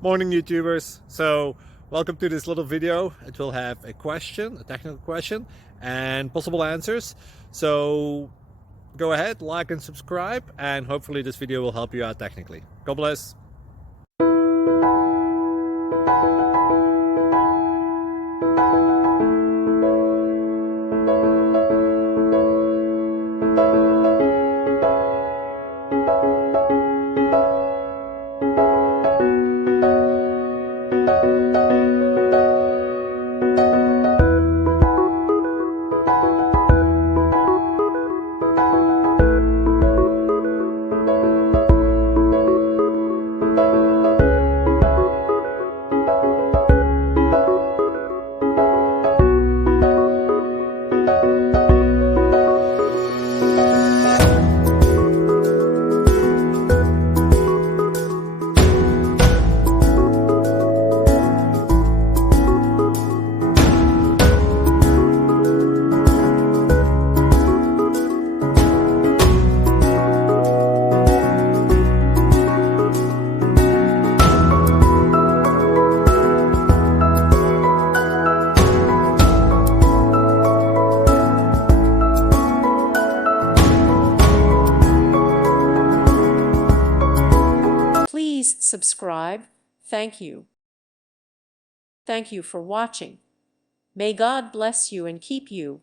Morning YouTubers. So welcome to this little video. It will have a question, a technical question, and possible answers. So go ahead, like and subscribe, and hopefully this video will help you out technically. God bless. Please subscribe. Thank you. Thank you for watching. May God bless you and keep you.